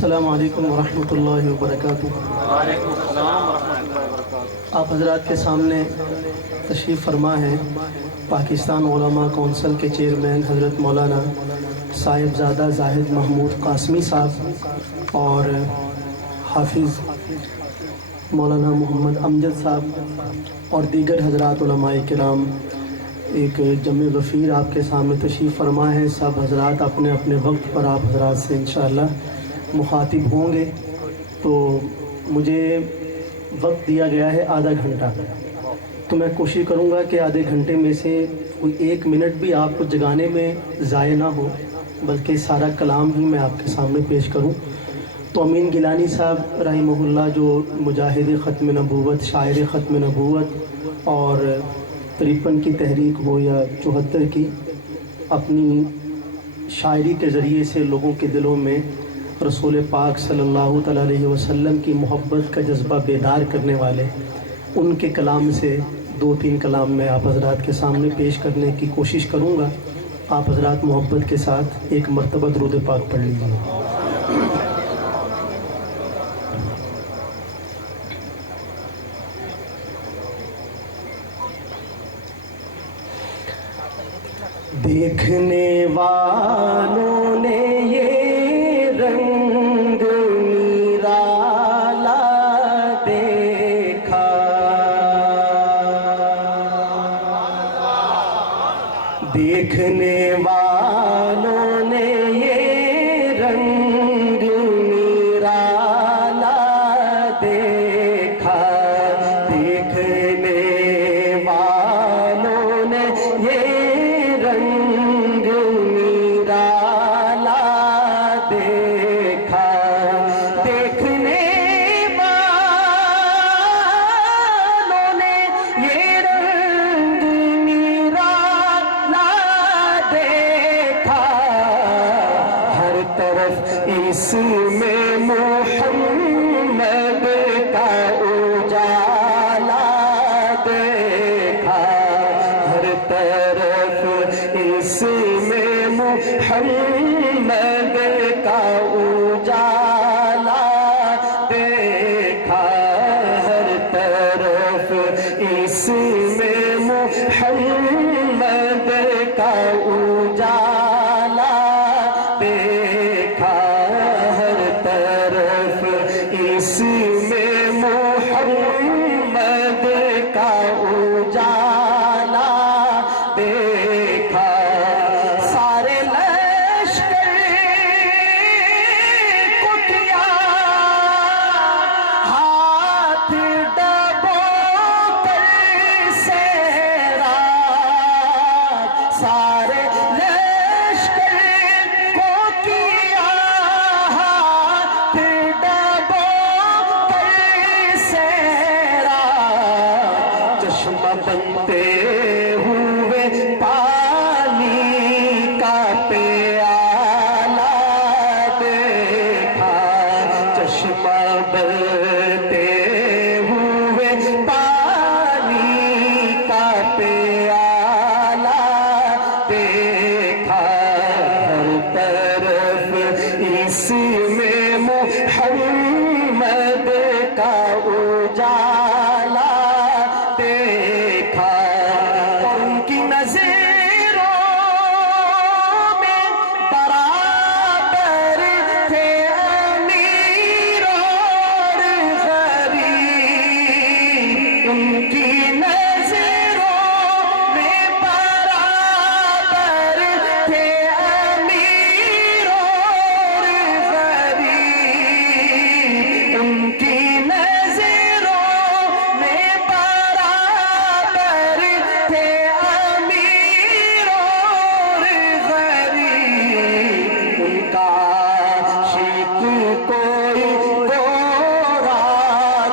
السلام علیکم ورحمۃ اللہ وبرکاتہ۔ وعلیکم السلام ورحمۃ اللہ وبرکاتہ۔ آپ حضرات کے سامنے تشریف فرما ہے پاکستان علماء کونسل کے چیئرمین حضرت مولانا صاحبزادہ زاہد محمود قاسمی صاحب اور حافظ مولانا محمد امجد صاحب اور دیگر حضرات علماء کرام، ایک جمع غفیر آپ کے سامنے تشریف فرما ہے۔ سب حضرات اپنے اپنے وقت پر آپ حضرات سے انشاءاللہ مخاطب ہوں گے، تو مجھے وقت دیا گیا ہے آدھا گھنٹہ، تو میں کوشش کروں گا کہ آدھے گھنٹے میں سے کوئی 1 منٹ بھی آپ کو جگانے میں ضائع نہ ہو، بلکہ سارا کلام ہی میں آپ کے سامنے پیش کروں۔ تو امین گیلانی صاحب رحمہ اللہ، جو مجاہد ختم نبوت، شاعر ختم نبوت اور 53 کی تحریک ہو یا 74 کی، اپنی شاعری کے ذریعے سے لوگوں کے دلوں میں رسول پاک صلی اللہ تعالیٰ علیہ وسلم کی محبت کا جذبہ بیدار کرنے والے، ان کے کلام سے 2-3 کلام میں آپ حضرات کے سامنے پیش کرنے کی کوشش کروں گا۔ آپ حضرات محبت کے ساتھ ایک مرتبہ درود پاک پڑھ لیجیے۔ دیکھنے والوں نے یہ رنگ نرالا دیکھا، دیکھنے والوں نے یہ رنگ نرالا دیکھا، دیکھنے والوں نے یہ رنگ نرالا دیکھا، دیکھنے والوں نے یہ رنگ نرالا دیکھا، ہر طرف اس میں محمد کا اجالا دیکھا، ہر طرف اس میں محمد کا اجالا دیکھا، ہر طرف اس میں محمد کا اجالا دیکھا، ہر طرف اس میں محمد کا اجالا دیکھا، سارے لشکر کو کیا ہاتھ ڈبو کر سیرا، سارے لشکر کو کیا ہاتھ ڈبو کر سیرا، چشمہ بنتے ہوئے پانی کا پیالہ دیکھا، چشمہ بنتے ہوئے پانی کا پیالہ دیکھا، ہر طرف اس میں محمد کا اجالا دیکھا، ان کی نظروں میں برابر تھے امیر اور غریب، ان کی نظروں میں برابر تھے امیر اور غریب، ان کی نظروں میں برابر تھے امیر اور غریب، ان کا عاشق کوئی گورا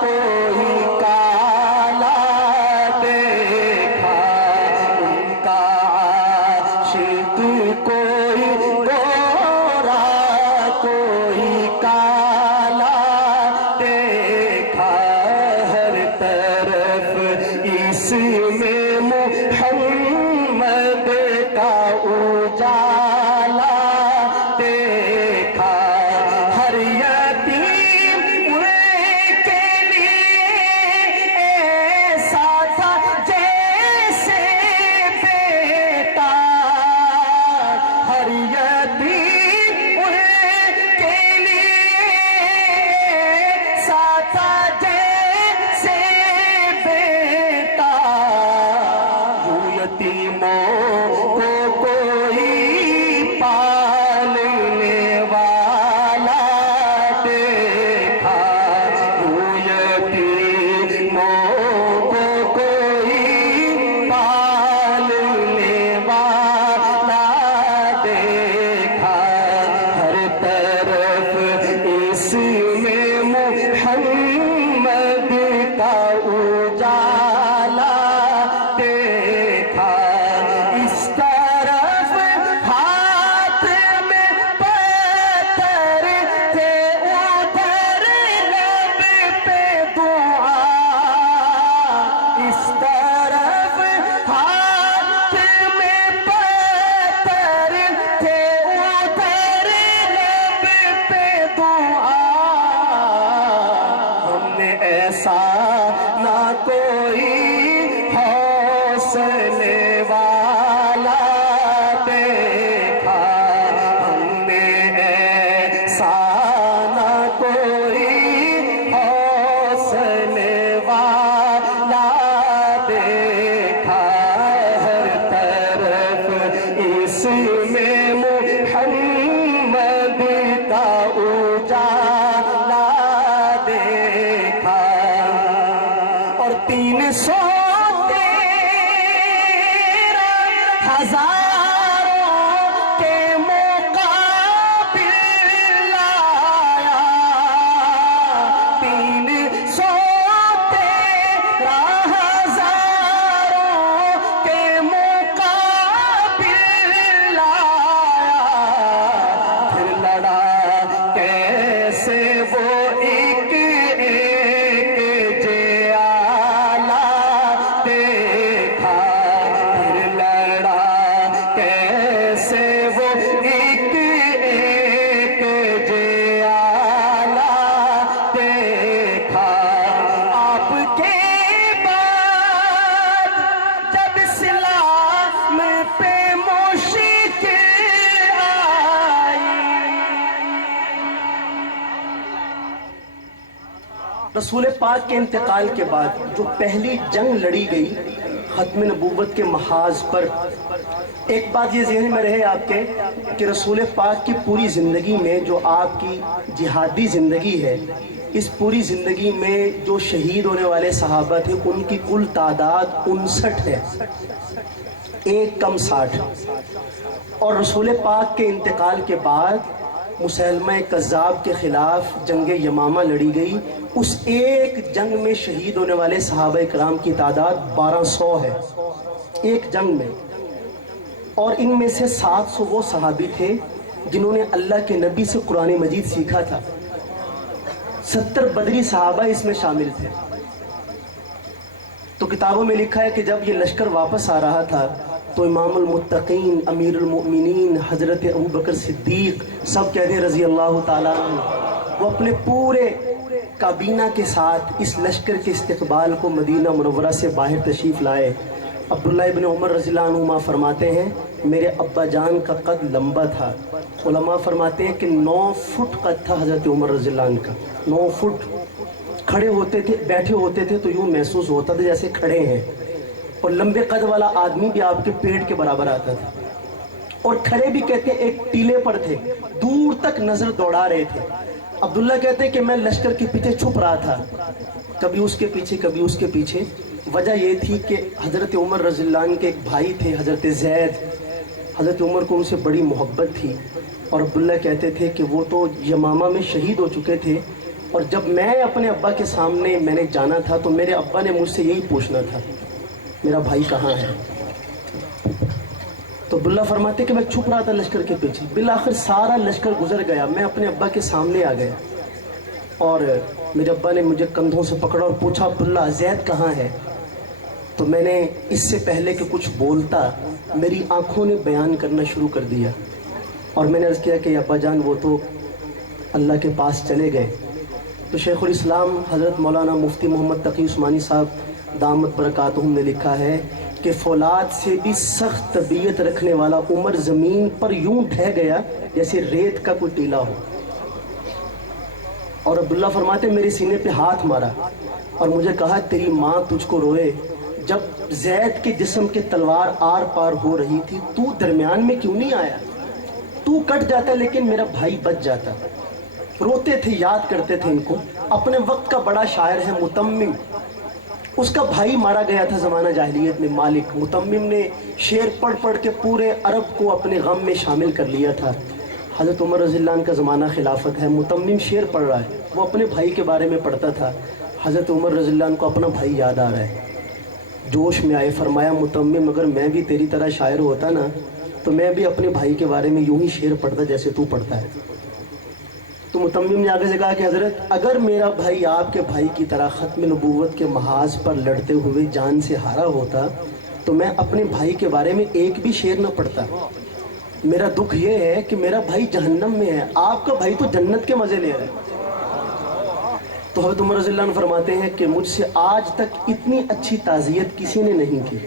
کوئی کالا دیکھا، ان کا عاشق کوئی گورا کوئی کالا دیکھا، ہر طرف اس میں محمد کا اجالا دیکھا، ہر اس میں محمد کا اجالا دیکھا، اس طرف ہاتھ میں پتھر تھے، ادھر لب پہ دعا، اس طرف ہاتھ میں پتھر تھے، ادھر لب پہ دعا، ہم نے ایسا نہ کوئی حوصلے والا دیکھا، ہم نے ایسا نہ کوئی حوصلے والا دیکھا، ہر طرف اس میں محمد کا اجالا دیکھا، اور 313 کے مقابل لایا، 313 کے مقابل لایا، پھر لڑا کیسے وہ ایک ایک جیالا دیکھا، پھر لڑا کیسے وہ ایک ایک جیالا دیکھا، آپ کے بعد جب اسلام پہ مشکل آئی، رسول پاک کے انتقال کے بعد جو پہلی جنگ لڑی گئی ختم نبوت کے محاذ پر، ایک بات یہ ذہن میں رہے آپ کے کہ رسول پاک کی پوری زندگی میں جو آپ کی جہادی زندگی ہے، اس پوری زندگی میں جو شہید ہونے والے صحابہ تھے ان کی کل تعداد 59 ہے، ایک کم 60، اور رسول پاک کے انتقال کے بعد مسیلمہ کذاب کے خلاف جنگ یمامہ لڑی گئی، اس ایک جنگ میں شہید ہونے والے صحابہ کرام کی تعداد 1200 ہے، ایک جنگ میں، اور ان میں سے 700 وہ صحابی تھے جنہوں نے اللہ کے نبی سے قرآن مجید سیکھا تھا، 70 بدری صحابہ اس میں شامل تھے۔ تو کتابوں میں لکھا ہے کہ جب یہ لشکر واپس آ رہا تھا تو امام المتقین، امیر المؤمنین حضرت ابوبکر صدیق، سب کہتے ہیں رضی اللہ تعالیٰ عنہ، وہ اپنے پورے کابینہ کے ساتھ اس لشکر کے استقبال کو مدینہ منورہ سے باہر تشریف لائے۔ عبداللہ ابن عمر رضی اللہ عنہما فرماتے ہیں میرے ابا جان کا قد لمبا تھا، علماء فرماتے ہیں کہ 9 فٹ قد تھا حضرت عمر رضی اللہ عنہ کا، 9 فٹ، کھڑے ہوتے تھے، بیٹھے ہوتے تھے تو یوں محسوس ہوتا تھا جیسے کھڑے ہیں، اور لمبے قد والا آدمی بھی آپ کے پیٹ کے برابر آتا تھا، اور کھڑے بھی کہتے ہیں ایک ٹیلے پر تھے، دور تک نظر دوڑا رہے تھے۔ عبداللہ کہتے ہیں کہ میں لشکر کے پیچھے چھپ رہا تھا، کبھی اس کے پیچھے کبھی اس کے پیچھے، وجہ یہ تھی کہ حضرت عمر رضی اللہ عنہ کے ایک بھائی تھے حضرت زید، حضرت عمر کو ان سے بڑی محبت تھی، اور عبداللہ کہتے تھے کہ وہ تو یمامہ میں شہید ہو چکے تھے، اور جب میں اپنے ابا کے سامنے میں نے جانا تھا تو میرے ابا نے مجھ سے یہی پوچھنا تھا میرا بھائی کہاں ہے، تو عبداللہ فرماتے کہ میں چھپ رہا تھا لشکر کے پیچھے، بالآخر سارا لشکر گزر گیا، میں اپنے ابا کے سامنے آ گیا، اور میرے ابا نے مجھے کندھوں سے پکڑا اور پوچھا عبداللہ زید کہاں ہے؟ تو میں نے اس سے پہلے کہ کچھ بولتا میری آنکھوں نے بیان کرنا شروع کر دیا، اور میں نے عرض کیا کہ ابا جان وہ تو اللہ کے پاس چلے گئے۔ تو شیخ الاسلام حضرت مولانا مفتی محمد تقی عثمانی صاحب دامت برکاتہم نے لکھا ہے کہ فولاد سے بھی سخت طبیعت رکھنے والا عمر زمین پر یوں ڈھہ گیا جیسے ریت کا کوئی ٹیلا ہو، اور عبداللہ فرماتے میرے سینے پہ ہاتھ مارا اور مجھے کہا تیری ماں تجھ کو روئے، جب زید کے جسم کے تلوار آر پار ہو رہی تھی تو درمیان میں کیوں نہیں آیا؟ تو کٹ جاتا لیکن میرا بھائی بچ جاتا۔ روتے تھے، یاد کرتے تھے ان کو۔ اپنے وقت کا بڑا شاعر ہے متمم، اس کا بھائی مارا گیا تھا زمانہ جاہلیت میں مالک، متمم نے شعر پڑھ پڑھ کے پورے عرب کو اپنے غم میں شامل کر لیا تھا۔ حضرت عمر رضی اللہ عنہ کا زمانہ خلافت ہے، متمم شعر پڑھ رہا ہے، وہ اپنے بھائی کے بارے میں پڑھتا تھا. حضرت عمر رضی اللہ عنہ کو اپنا بھائی یاد آ رہا ہے، جوش میں آئے، فرمایا متمم اگر میں بھی تیری طرح شاعر ہوتا نا تو میں بھی اپنے بھائی کے بارے میں یوں ہی شعر پڑھتا جیسے تو پڑھتا ہے. تو متمم نے آگے سے کہا کہ حضرت اگر میرا بھائی آپ کے بھائی کی طرح ختم نبوت کے محاذ پر لڑتے ہوئے جان سے ہارا ہوتا تو میں اپنے بھائی کے بارے میں ایک بھی شعر نہ پڑھتا. میرا دکھ یہ ہے کہ میرا بھائی جہنم میں ہے، آپ کا بھائی تو جنت کے مزے لے رہا ہے. تو حضرت عمر رضی اللہ عنہ فرماتے ہیں کہ مجھ سے آج تک اتنی اچھی تعزیت کسی نے نہیں کی.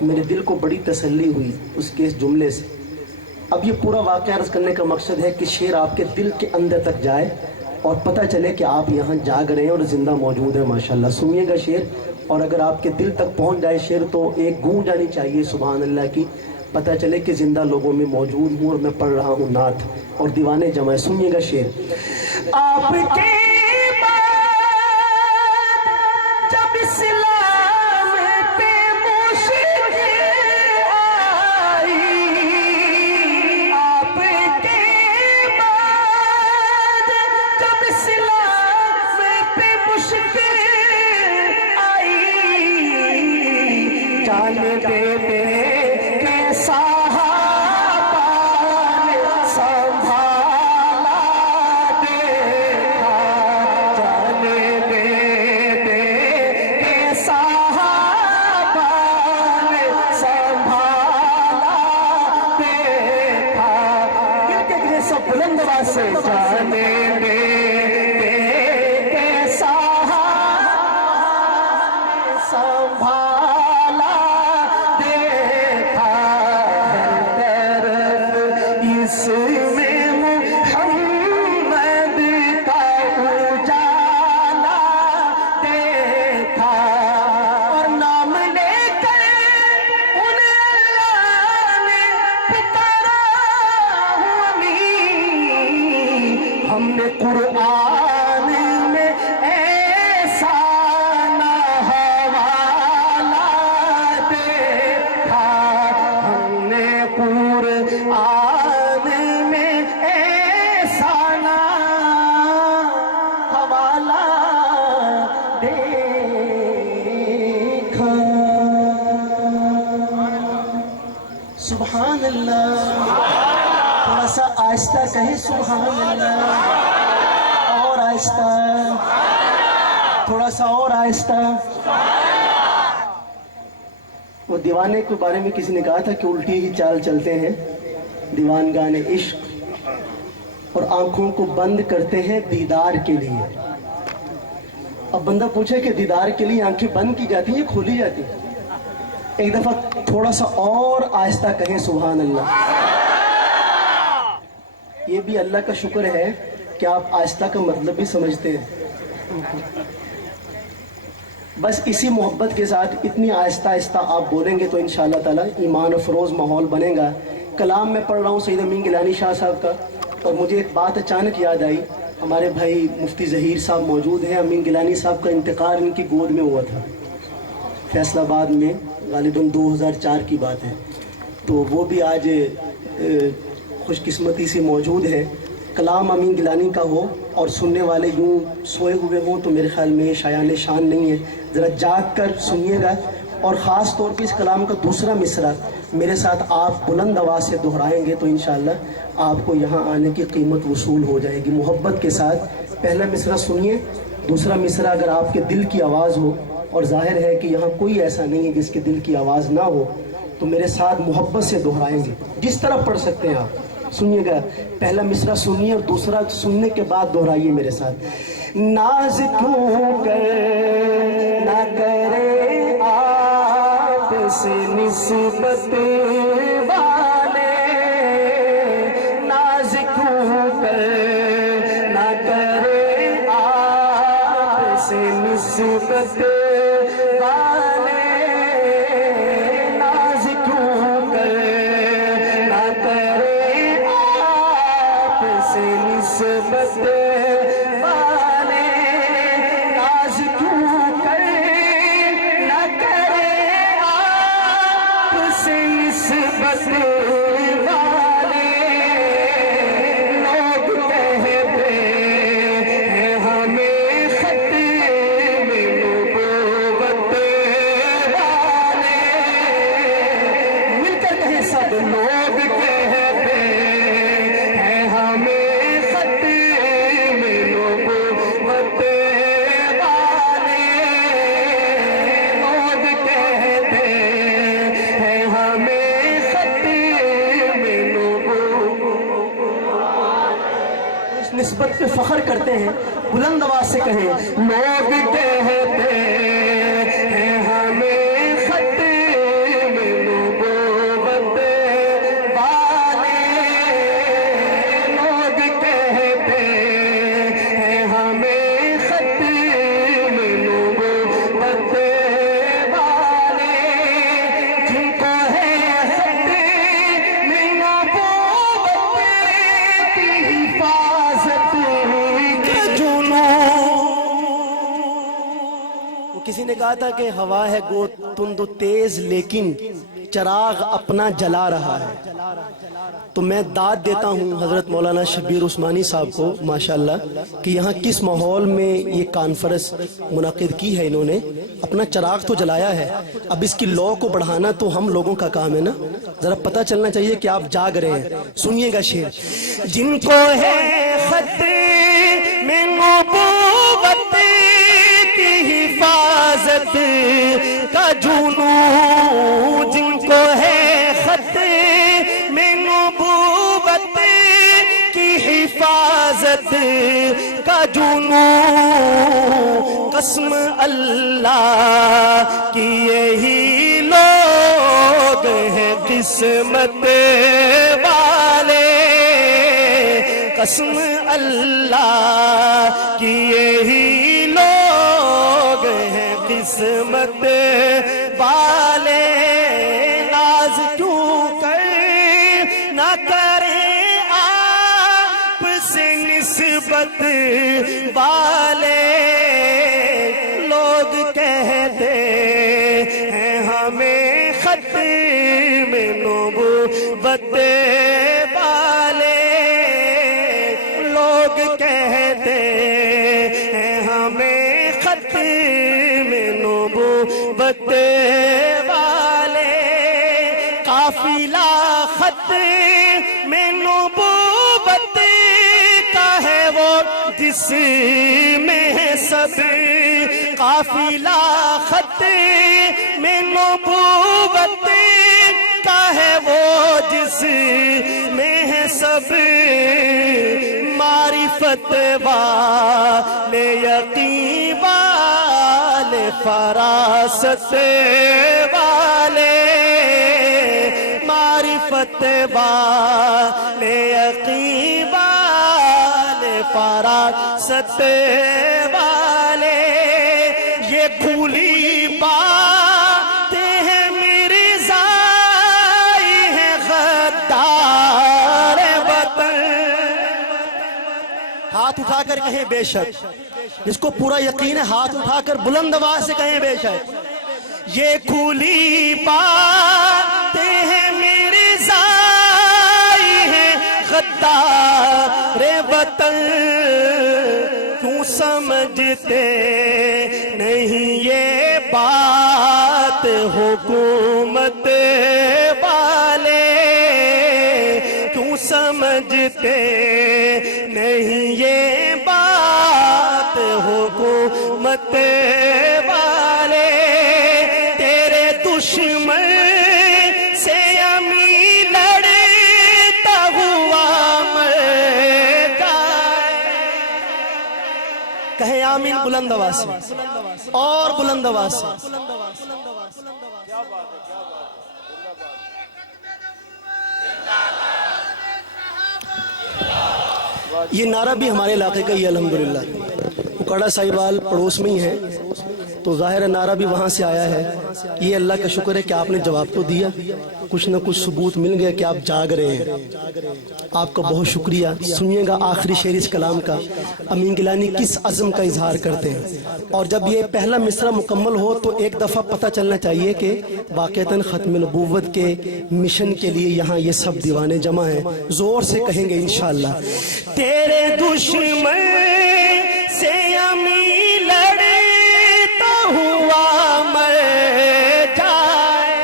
میرے دل کو بڑی تسلی ہوئی اس کے اس جملے سے. اب یہ پورا واقعہ عرض کرنے کا مقصد ہے کہ شعر آپ کے دل کے اندر تک جائے اور پتہ چلے کہ آپ یہاں جاگ رہے ہیں اور زندہ موجود ہیں. ماشاءاللہ سنیے گا شعر، اور اگر آپ کے دل تک پہنچ جائے شعر تو ایک گونج آنی چاہیے سبحان اللہ کی، پتہ چلے کہ زندہ لوگوں میں موجود ہوں اور میں پڑھ رہا ہوں نعت اور دیوانے جمع. سنیے گا شعر. آپ کے جب اسلام پہ مشکل آئی، آپ کے بعد جب اسلام پہ مشکل آئی، جان دے دے کے صحابہ نے سنبھالا دیکھا، جان دے دے کے صحابہ نے سنبھالا دیکھا. ان کے گھر سب بلند آواز سے جان دے دے کے صحابہ نے سنبھالا دیکھا، ہر طرف اس میں محمد کا اجالا دیکھا، اور نام لے کر انہیں اللہ نے پکارا ہوں امین. ہم نے قرآن میں ایسا نہ حوالہ دیکھا، ہم نے قرآن میں ایسا نہ حوالہ دیکھا. سبحان اللہ. تھوڑا سا آہستہ کہیں سبحان اللہ، اور آہستہ، تھوڑا سا اور آہستہ. وہ دیوانے کے بارے میں کسی نے کہا تھا کہ الٹی ہی چال چلتے ہیں دیوان گانے عشق، اور آنکھوں کو بند کرتے ہیں دیدار کے لیے. اب بندہ پوچھے کہ دیدار کے لیے آنکھیں بند کی جاتی ہیں کھولی جاتی ہیں؟ ایک دفعہ تھوڑا سا اور آہستہ کہیں سبحان اللہ. یہ بھی اللہ کا شکر ہے کہ آپ آہستہ کا مطلب بھی سمجھتے ہیں. بس اسی محبت کے ساتھ اتنی آہستہ آہستہ آپ بولیں گے تو انشاءاللہ تعالی ایمان افروز ماحول بنے گا. کلام میں پڑھ رہا ہوں سید امین گیلانی شاہ صاحب کا، اور مجھے ایک بات اچانک یاد آئی. ہمارے بھائی مفتی ظہیر صاحب موجود ہیں. امین گیلانی صاحب کا انتقال ان کی گود میں ہوا تھا فیصل آباد میں، غالباً 2004 کی بات ہے. تو وہ بھی آج خوش قسمتی سے موجود ہے. کلام امین گیلانی کا ہو اور سننے والے یوں سوئے ہوئے ہوں تو میرے خیال میں شایان شان نہیں ہے. ذرا جاگ کر سنیے گا، اور خاص طور پہ اس کلام کا دوسرا مصرع میرے ساتھ آپ بلند آواز سے دہرائیں گے تو انشاءاللہ آپ کو یہاں آنے کی قیمت وصول ہو جائے گی. محبت کے ساتھ پہلا مصرع سنیے، دوسرا مصرع اگر آپ کے دل کی آواز ہو، اور ظاہر ہے کہ یہاں کوئی ایسا نہیں ہے جس کے دل کی آواز نہ ہو، تو میرے ساتھ محبت سے دہرائیں گے جس طرح پڑھ سکتے ہیں آپ. سنیے گا، پہلا مصرع سنیے اور دوسرا سننے کے بعد دہرائیے میرے ساتھ. ناز کیوں کر نہ کرے آپ سے نسبت والے، ناز کیوں کر نہ کرے آپ سے نسبت والے، ناز کیوں کر نہ کرے آپ سے نسبت والے، ناز کیوں کر نہ کرے آپ سے نسبت والے. نسبت پہ فخر کرتے ہیں، بلند آواز سے کہیں، لوگ کہتے ہیں ہمیں ختم نبوت والے، لوگ کہتے ہیں ہمیں ختم نبوت والے، جن کو ہے ختم نبوت کی حفاظت کا جنون۔ کسی نے کہا تھا کہ ہوا ہے گو تند و تیز لیکن چراغ اپنا جلا رہا ہے، تو میں داد دیتا ہوں حضرت مولانا شبیر عثمانی صاحب کو ماشاءاللہ کہ یہاں کس ماحول میں یہ کانفرنس منعقد کی ہے، انہوں نے اپنا چراغ تو جلایا ہے، اب اس کی لو کو بڑھانا تو ہم لوگوں کا کام ہے نا، ذرا پتہ چلنا چاہیے کہ آپ جاگ رہے ہیں۔ سنیے گا شعر، جن کو ہے ختم نبوت کی حفاظت کا جنون، جن کو ہے ختم نبوت کی حفاظت کا جنون، قسم اللہ کی یہی لوگ ہیں قسمت والے، قسم اللہ کی یہی لوگ ہیں قسمت والے، ناز کیوں کر نہ کریں آپ سے نسبت والے، لوگ کہتے ہیں ہمیں ختم نبوت والے، لوگ کہتے ہیں ہمیں ختم نبوت والے، قافلہ ختم نبوت کا ہے وہ جس میں ہے سب، قافلہ ختم نبوت کا ہے وہ جس میں ہے سب، معرفت والے یقین والے فراست والے، معرفت والے یقین والے فراست والے، یہ کھلی باتیں ہیں مرزائی ہیں غدار وطن، ہاتھ اٹھا کر کہیں بے شک، جس کو پورا یقین ہے ہاتھ اٹھا کر بلند آواز سے کہیں بے شک، یہ کھلی باتیں ہیں مرزائی ہیں غدار وطن، کیوں سمجھتے نہیں یہ بات حکومت والے، کیوں سمجھتے نہیں یہ بات حکومت والے، تیرے دشمن سے امی لڑتا ہوا مر جائے، کہیں آمین بلند آواز سے اور بلند آواز سے۔ یہ نعرہ بھی ہمارے علاقے کا ہی الحمدللہ، اکاڑا سائیوال پڑوس میں ہی ہے، تو ظاہر نعرہ بھی وہاں سے آیا ہے۔ یہ اللہ کا شکر ہے کہ آپ نے جواب تو دیا، کچھ نہ کچھ ثبوت مل گیا کہ آپ جاگ رہے ہیں، آپ کا بہت شکریہ۔ سنیے گا آخری شعر اس کلام کا، امین گیلانی کس عزم کا اظہار کرتے ہیں، اور جب یہ پہلا مصرع مکمل ہو تو ایک دفعہ پتہ چلنا چاہیے کہ واقعتاً ختم نبوت کے مشن کے لیے یہاں یہ سب دیوانے جمع ہیں، زور سے کہیں گے انشاءاللہ، تیرے دشمن سے امی لڑتا ہوا مر جائے،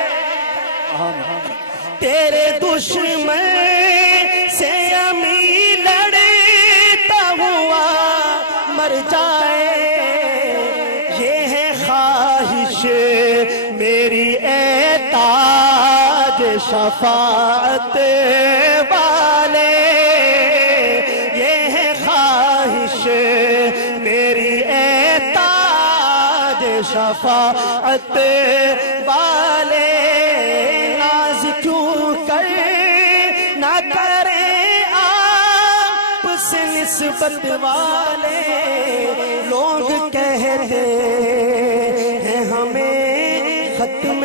تیرے دشمن سے امی لڑتا ہوا مر جائے، یہ ہے خواہش میری اے تاج شفاعت والے، یہ ہے خواہش شفاعت والے ناز کیوں کر نہ کریں آپ سے نسبت والے لوگ کہتے ہیں ہمیں ختم